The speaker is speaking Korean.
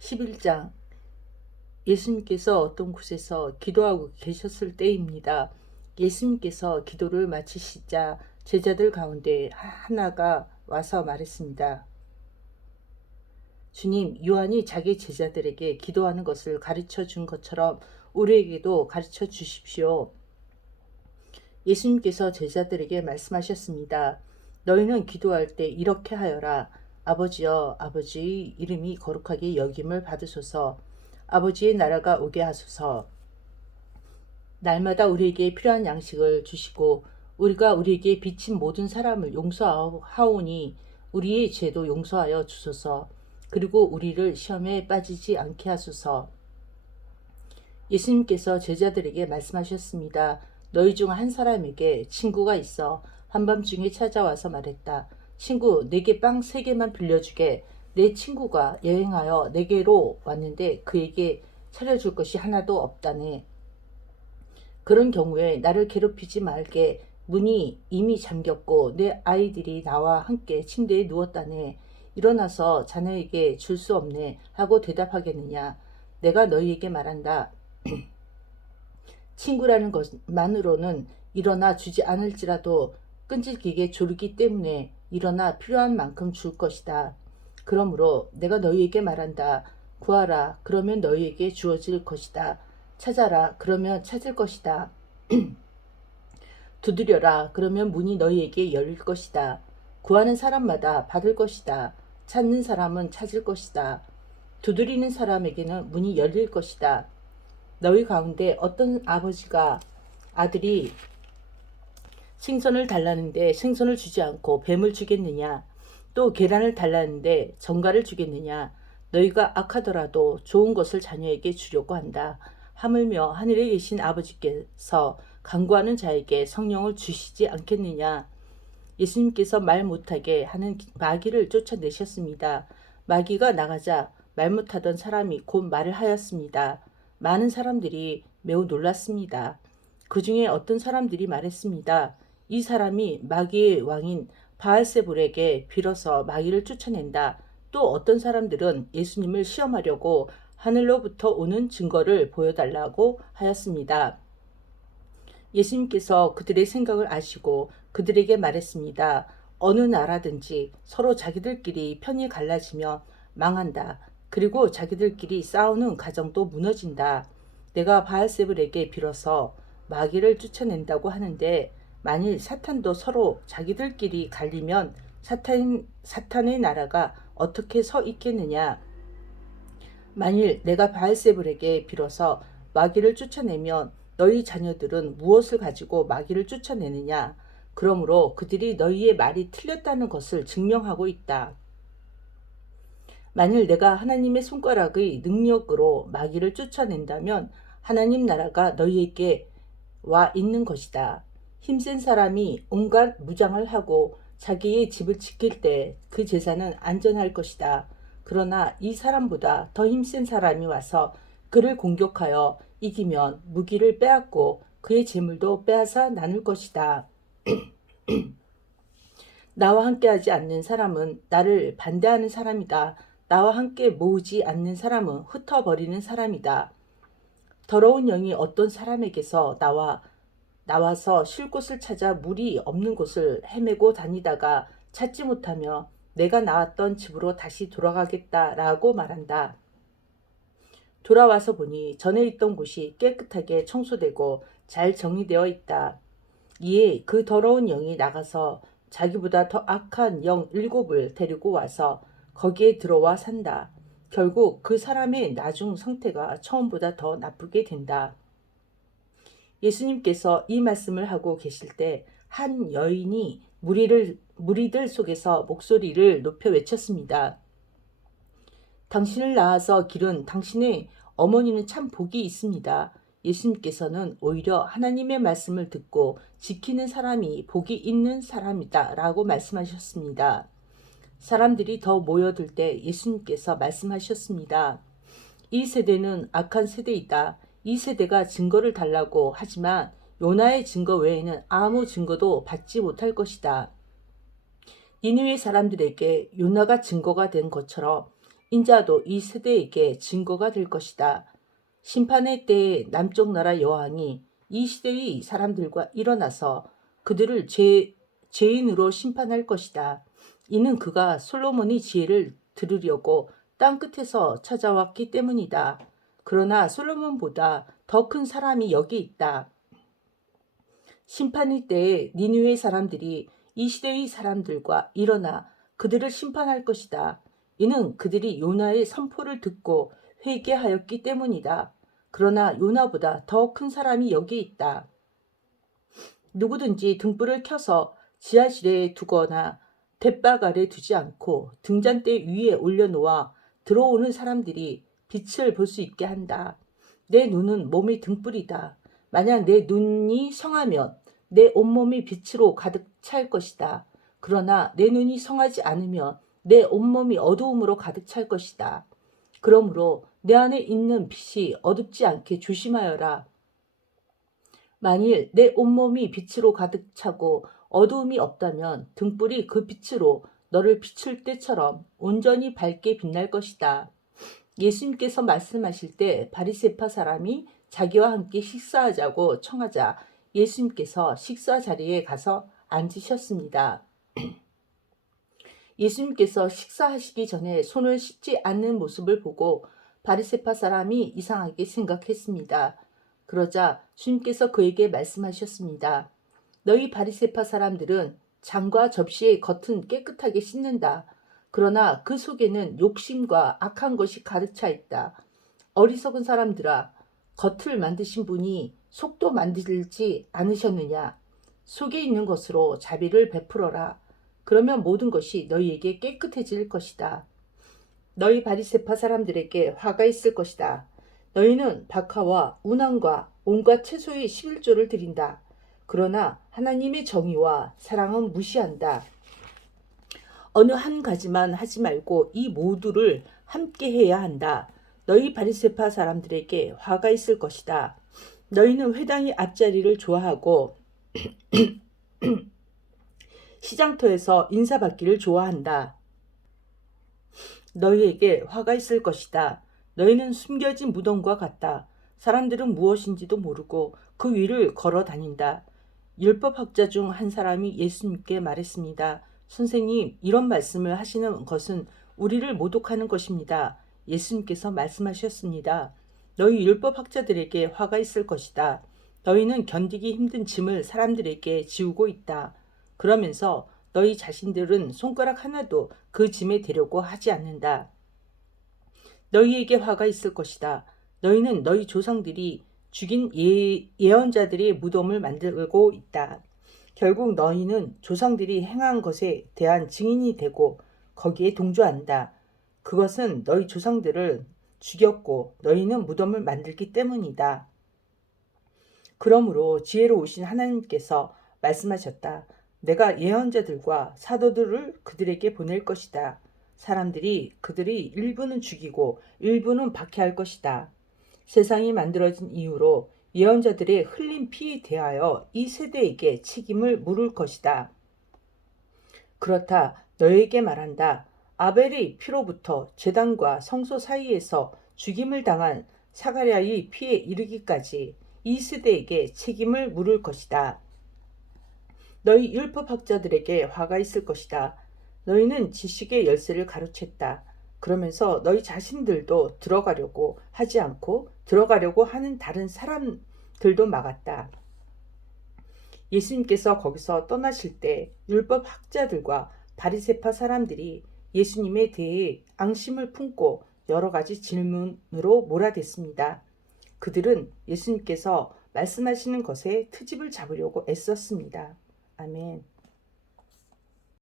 11장. 예수님께서 어떤 곳에서 기도하고 계셨을 때입니다. 예수님께서 기도를 마치시자 제자들 가운데 하나가 와서 말했습니다. 주님, 요한이 자기 제자들에게 기도하는 것을 가르쳐 준 것처럼 우리에게도 가르쳐 주십시오. 예수님께서 제자들에게 말씀하셨습니다. 너희는 기도할 때 이렇게 하여라. 아버지여, 아버지의 이름이 거룩하게 여김을 받으소서. 아버지의 나라가 오게 하소서. 날마다 우리에게 필요한 양식을 주시고 우리가 우리에게 빚진 모든 사람을 용서하오니 우리의 죄도 용서하여 주소서. 그리고 우리를 시험에 빠지지 않게 하소서. 예수님께서 제자들에게 말씀하셨습니다. 너희 중 한 사람에게 친구가 있어 한밤중에 찾아와서 말했다. 친구, 내게 빵 3개만 빌려주게. 내 친구가 여행하여 내게로 왔는데 그에게 차려줄 것이 하나도 없다네. 그런 경우에 나를 괴롭히지 말게. 문이 이미 잠겼고 내 아이들이 나와 함께 침대에 누웠다네. 일어나서 자네에게 줄 수 없네 하고 대답하겠느냐. 내가 너희에게 말한다. 친구라는 것만으로는 일어나 주지 않을지라도 끈질기게 조르기 때문에 일어나 필요한 만큼 줄 것이다. 그러므로 내가 너희에게 말한다. 구하라. 그러면 너희에게 주어질 것이다. 찾아라. 그러면 찾을 것이다. 두드려라. 그러면 문이 너희에게 열릴 것이다. 구하는 사람마다 받을 것이다. 찾는 사람은 찾을 것이다. 두드리는 사람에게는 문이 열릴 것이다. 너희 가운데 어떤 아버지가 아들이 생선을 달라는데 생선을 주지 않고 뱀을 주겠느냐? 또 계란을 달라는데 전갈을 주겠느냐? 너희가 악하더라도 좋은 것을 자녀에게 주려고 한다. 하물며 하늘에 계신 아버지께서 간구하는 자에게 성령을 주시지 않겠느냐? 예수님께서 말 못하게 하는 마귀를 쫓아내셨습니다. 마귀가 나가자 말 못하던 사람이 곧 말을 하였습니다. 많은 사람들이 매우 놀랐습니다. 그 중에 어떤 사람들이 말했습니다. 이 사람이 마귀의 왕인 바알세불에게 빌어서 마귀를 쫓아낸다. 또 어떤 사람들은 예수님을 시험하려고 하늘로부터 오는 증거를 보여달라고 하였습니다. 예수님께서 그들의 생각을 아시고 그들에게 말했습니다. 어느 나라든지 서로 자기들끼리 편이 갈라지면 망한다. 그리고 자기들끼리 싸우는 가정도 무너진다. 내가 바알세불에게 빌어서 마귀를 쫓아낸다고 하는데 만일 사탄도 서로 자기들끼리 갈리면 사탄의 나라가 어떻게 서 있겠느냐? 만일 내가 바알세불에게 빌어서 마귀를 쫓아내면 너희 자녀들은 무엇을 가지고 마귀를 쫓아내느냐? 그러므로 그들이 너희의 말이 틀렸다는 것을 증명하고 있다. 만일 내가 하나님의 손가락의 능력으로 마귀를 쫓아낸다면 하나님 나라가 너희에게 와 있는 것이다. 힘센 사람이 온갖 무장을 하고 자기의 집을 지킬 때 그 재산은 안전할 것이다. 그러나 이 사람보다 더 힘센 사람이 와서 그를 공격하여 이기면 무기를 빼앗고 그의 재물도 빼앗아 나눌 것이다. 나와 함께하지 않는 사람은 나를 반대하는 사람이다. 나와 함께 모으지 않는 사람은 흩어버리는 사람이다. 더러운 영이 어떤 사람에게서 나와서 쉴 곳을 찾아 물이 없는 곳을 헤매고 다니다가 찾지 못하며 내가 나왔던 집으로 다시 돌아가겠다라고 말한다. 돌아와서 보니 전에 있던 곳이 깨끗하게 청소되고 잘 정리되어 있다. 이에 그 더러운 영이 나가서 자기보다 더 악한 영 7을 데리고 와서 거기에 들어와 산다. 결국 그 사람의 나중 상태가 처음보다 더 나쁘게 된다. 예수님께서 이 말씀을 하고 계실 때 한 여인이 무리들 속에서 목소리를 높여 외쳤습니다. 당신을 낳아서 기른 당신의 어머니는 참 복이 있습니다. 예수님께서는 오히려 하나님의 말씀을 듣고 지키는 사람이 복이 있는 사람이다 라고 말씀하셨습니다. 사람들이 더 모여들 때 예수님께서 말씀하셨습니다. 이 세대는 악한 세대이다. 이 세대가 증거를 달라고 하지만 요나의 증거 외에는 아무 증거도 받지 못할 것이다. 니느웨 사람들에게 요나가 증거가 된 것처럼 인자도 이 세대에게 증거가 될 것이다. 심판의 때에 남쪽 나라 여왕이 이 시대의 사람들과 일어나서 그들을 죄인으로 심판할 것이다. 이는 그가 솔로몬의 지혜를 들으려고 땅끝에서 찾아왔기 때문이다. 그러나 솔로몬보다 더 큰 사람이 여기 있다. 심판의 때에 니느웨 사람들이 이 시대의 사람들과 일어나 그들을 심판할 것이다. 이는 그들이 요나의 선포를 듣고 회개하였기 때문이다. 그러나 요나보다 더 큰 사람이 여기 있다. 누구든지 등불을 켜서 지하실에 두거나 돛박 아래 두지 않고 등잔대 위에 올려놓아 들어오는 사람들이 빛을 볼 수 있게 한다. 내 눈은 몸의 등불이다. 만약 내 눈이 성하면 내 온몸이 빛으로 가득 찰 것이다. 그러나 내 눈이 성하지 않으면 내 온몸이 어두움으로 가득 찰 것이다. 그러므로 내 안에 있는 빛이 어둡지 않게 조심하여라. 만일 내 온몸이 빛으로 가득 차고 어두움이 없다면 등불이 그 빛으로 너를 비출 때처럼 온전히 밝게 빛날 것이다. 예수님께서 말씀하실 때 바리새파 사람이 자기와 함께 식사하자고 청하자 예수님께서 식사 자리에 가서 앉으셨습니다. 예수님께서 식사하시기 전에 손을 씻지 않는 모습을 보고 바리새파 사람이 이상하게 생각했습니다. 그러자 주님께서 그에게 말씀하셨습니다. 너희 바리새파 사람들은 잔과 접시의 겉은 깨끗하게 씻는다. 그러나 그 속에는 욕심과 악한 것이 가득 차 있다. 어리석은 사람들아, 겉을 만드신 분이 속도 만들지 않으셨느냐? 속에 있는 것으로 자비를 베풀어라. 그러면 모든 것이 너희에게 깨끗해질 것이다. 너희 바리새파 사람들에게 화가 있을 것이다. 너희는 박하와 운항과 온갖 채소의 11조를 드린다. 그러나 하나님의 정의와 사랑은 무시한다. 어느 한 가지만 하지 말고 이 모두를 함께 해야 한다. 너희 바리새파 사람들에게 화가 있을 것이다. 너희는 회당의 앞자리를 좋아하고 시장터에서 인사받기를 좋아한다. 너희에게 화가 있을 것이다. 너희는 숨겨진 무덤과 같다. 사람들은 무엇인지도 모르고 그 위를 걸어 다닌다. 율법학자 중 한 사람이 예수님께 말했습니다. 선생님, 이런 말씀을 하시는 것은 우리를 모독하는 것입니다. 예수님께서 말씀하셨습니다. 너희 율법학자들에게 화가 있을 것이다. 너희는 견디기 힘든 짐을 사람들에게 지우고 있다. 그러면서 너희 자신들은 손가락 하나도 그 짐에 대려고 하지 않는다. 너희에게 화가 있을 것이다. 너희는 너희 조상들이 죽인 예언자들의 무덤을 만들고 있다. 결국 너희는 조상들이 행한 것에 대한 증인이 되고 거기에 동조한다. 그것은 너희 조상들을 죽였고 너희는 무덤을 만들기 때문이다. 그러므로 지혜로우신 하나님께서 말씀하셨다. 내가 예언자들과 사도들을 그들에게 보낼 것이다. 사람들이 그들이 일부는 죽이고 일부는 박해할 것이다. 세상이 만들어진 이후로 예언자들의 흘린 피에 대하여 이 세대에게 책임을 물을 것이다. 그렇다. 너에게 말한다. 아벨의 피로부터 제단과 성소 사이에서 죽임을 당한 사가랴의 피에 이르기까지 이 세대에게 책임을 물을 것이다. 너희 율법학자들에게 화가 있을 것이다. 너희는 지식의 열쇠를 가로챘다. 그러면서 너희 자신들도 들어가려고 하지 않고 들어가려고 하는 다른 사람들도 막았다. 예수님께서 거기서 떠나실 때 율법학자들과 바리새파 사람들이 예수님에 대해 앙심을 품고 여러 가지 질문으로 몰아댔습니다. 그들은 예수님께서 말씀하시는 것에 트집을 잡으려고 애썼습니다. 아멘.